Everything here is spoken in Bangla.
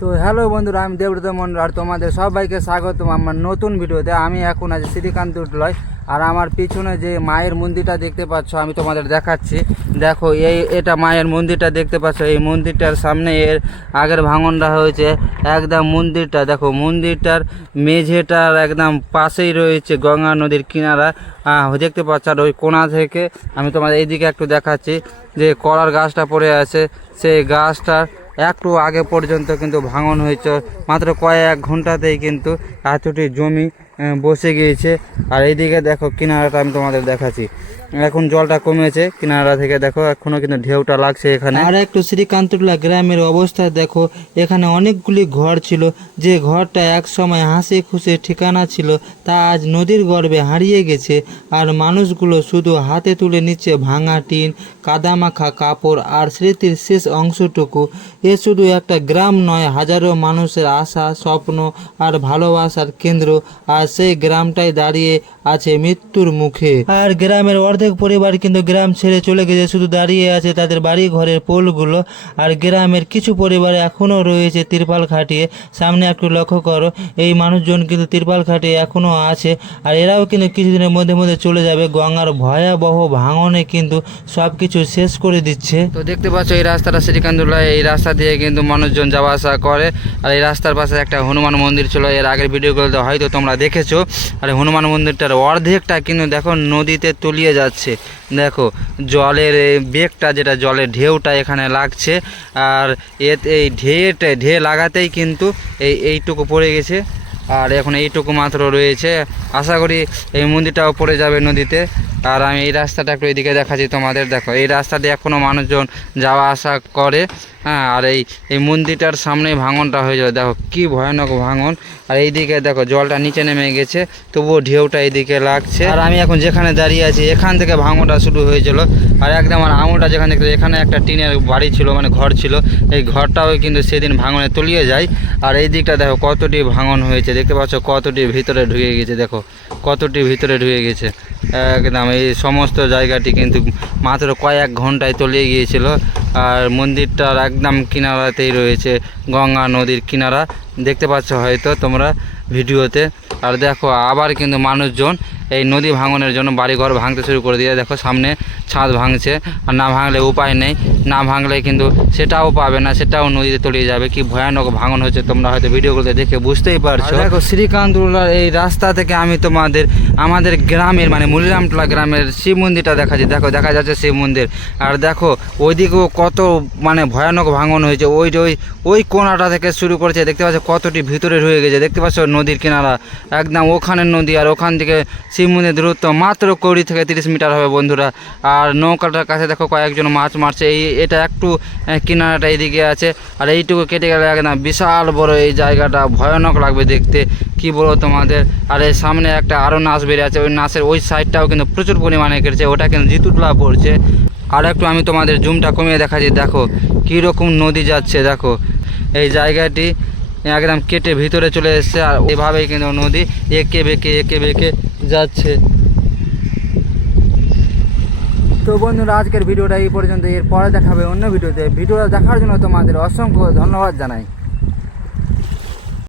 তো হ্যালো বন্ধুরা, আমি দেবব্রত মন্ডল আর তোমাদের সবাইকে স্বাগতম আমার নতুন ভিডিওতে। আমি এখন আছি শ্রীকান্ত উটলয়, আর আমার পিছনে যে মায়ের মন্দিরটা দেখতে পাচ্ছ আমি তোমাদের দেখাচ্ছি। দেখো এটা মায়ের মন্দিরটা দেখতে পাচ্ছ। এই মন্দিরটার সামনে এর আগের ভাঙনটা হয়েছে। একদম মন্দিরটা দেখো, মন্দিরটার মেঝেটার একদম পাশেই রয়েছে গঙ্গা নদীর কিনারা দেখতে পাচ্ছ। আর ওই কোণা থেকে আমি তোমাদের এইদিকে একটু দেখাচ্ছি যে কলার গাছটা পড়ে আছে, সেই গাছটার একটু আগে পর্যন্ত কিন্তু ভাঙন হয়েছে। মাত্র কয়েক ঘন্টাতেই কিন্তু এতটি জমি বসে গিয়েছে। আর এইদিকে দেখো কিনারাটা আমি তোমাদের দেখাচ্ছি, এখন জলটা কমেছে কিনারা থেকে। দেখো এখনো কিন্তু ঢেউটা লাগছে এখানে। আর একটু শ্রীকান্তলা গ্রামের অবস্থা দেখো, এখানে অনেকগুলি ঘর ছিল, যে ঘরটা এক সময় হাসি খুশি ঠিকানা ছিল তা আজ নদীর গর্ভে হারিয়ে গেছে। আর মানুষগুলো শুধু হাতে তুলে নিচ্ছে ভাঙা টিন, কাদামাখা কাপড় আর স্মৃতির শেষ অংশটুকু। এ শুধু একটা গ্রাম নয়, হাজারো মানুষের আশা, স্বপ্ন আর ভালোবাসার কেন্দ্র। আর সেই গ্রামটাই দাঁড়িয়ে আছে মৃত্যুর মুখে। আর গ্রামের অর্ধেক পরিবার কিন্তু গ্রাম ছেড়ে চলে গেছে, শুধু দাঁড়িয়ে আছে তাদের বাড়ি ঘরের পোলগুলো। আর গ্রামের কিছু পরিবার এখনও রয়েছে তিরপাল খাটিয়ে। সামনে একটু লক্ষ্য করো, এই মানুষজন কিন্তু তিরপাল খাটিয়ে এখনও আছে। আর এরাও কিন্তু কিছুদিনের মধ্যে মধ্যে চলে যাবে। গঙ্গার ভয়াবহ ভাঙনে কিন্তু সব কিছু শেষ করে দিচ্ছে। তো দেখতে পাচ্ছ এই রাস্তাটা শ্রীকান্তলায়, এই রাস্তা দিয়ে কিন্তু মানুষজন যাওয়া আসা করে। আর এই রাস্তার পাশে একটা হনুমান মন্দির ছিল, এর আগের ভিডিওগুলোতে হয়তো তোমরা দেখেছো। আর হনুমান মন্দিরটার অর্ধেকটা কিন্তু দেখো নদীতে তলিয়ে যাচ্ছে। দেখো জলের বেগটা, যেটা জলের ঢেউটা এখানে লাগছে। আর এই ঢেউ লাগাতেই কিন্তু এইটুকু পড়ে গেছে। আর এখন এইটুকু মাত্র রয়েছে, আশা করি এই মন্দিরটাও পড়ে যাবে নদীতে। আর আমি এই রাস্তাটা একটু এদিকে দেখাচ্ছি তোমাদের। দেখো এই রাস্তা দিয়ে এখনও মানুষজন যাওয়া আসা করে। আর এই মন্দিরটার সামনে ভাঙনটা হয়ে যাবে। দেখো কি ভয়ানক ভাঙন। আর এইদিকে দেখো জলটা নিচে নেমে গেছে, তবুও ঢেউটা এইদিকে লাগছে। আর আমি এখন যেখানে দাঁড়িয়ে আছি এখান থেকে ভাঙনটা শুরু হয়েছিল। আর একদম আমার আঙুলটা যেখানে দেখতে, এখানে একটা টিনের বাড়ি ছিল, মানে ঘর ছিল। এই ঘরটাও কিন্তু সেদিন ভাঙনে তলিয়ে যায়। আর এই দিকটা দেখো কতটি ভাঙন হয়েছে, দেখতে পাচ্ছ কতটি ভিতরে ঢুকে গেছে। দেখো কতটি ভিতরে ঢুকে গেছে একদম। এই সমস্ত জায়গাটি কিন্তু মাত্র কয়েক ঘন্টায় তলিয়ে গিয়েছিল। আর মন্দিরটার একদম কিনারাতেই রয়েছে গঙ্গা নদীর কিনারা, দেখতে পাচ্ছ হয়তো তোমরা ভিডিওতে। আর দেখো আবার কিন্তু মানুষজন এই নদী ভাঙনের জন্য বাড়িঘর ভাঙতে শুরু করে দিয়ে। দেখো সামনে ছাদ ভাঙছে, আর না ভাঙলে উপায় নেই, না ভাঙলে কিন্তু সেটাও পাবে না, সেটাও নদীতে তলিয়ে যাবে। কি ভয়ানক ভাঙন হচ্ছে তোমরা হয়তো ভিডিওগুলোতে দেখে বুঝতেই পারছো। দেখো শ্রীকান্তলার এই রাস্তা থেকে আমি তোমাদের আমাদের গ্রামের মানে মুলিরামটোলা গ্রামের শিব মন্দিরটা দেখাচ্ছি। দেখো দেখা যাচ্ছে শিব মন্দির। আর দেখো ওইদিকেও কত মানে ভয়ানক ভাঙন হয়েছে। ওই কোণাটা থেকে শুরু করেছে, দেখতে পাচ্ছ কতটি ভিতরে ঢুকে গেছে। দেখতে পাচ্ছ নদীর কিনারা একদম ওখানের নদী, আর ওখান থেকে শিব মন্দির দূরত্ব মাত্র 20 থেকে 30 মিটার হবে বন্ধুরা। আর নৌকাটার কাছে দেখো কয়েকজন মাছ মারছে। এটা একটু কিনারাটা এইদিকে আছে, আর এইটুকু কেটে গেলে একদম বিশাল বড় এই জায়গাটা, ভয়ানক লাগবে দেখতে, কি বলবো তোমাদের। আর এই সামনে একটা আরও নাচ বেরিয়ে আছে, ওই নাচের ওই সাইডটাও কিন্তু প্রচুর পরিমাণে কেটেছে, ওটা কিন্তু জিতুটলা পড়ছে। আর একটু আমি তোমাদের জুমটা কমিয়ে দেখাচ্ছি, দেখো কীরকম নদী যাচ্ছে। দেখো এই জায়গাটি একদম কেটে ভিতরে চলে এসছে। আর এভাবেই কিন্তু নদী এঁকে বেঁকে যাচ্ছে। তো বন্ধুরা আজকের ভিডিওটা এই পর্যন্ত, এরপরে দেখাবে অন্য ভিডিওতে। ভিডিওটা দেখার জন্য তোমাদের অসংখ্য ধন্যবাদ জানাই।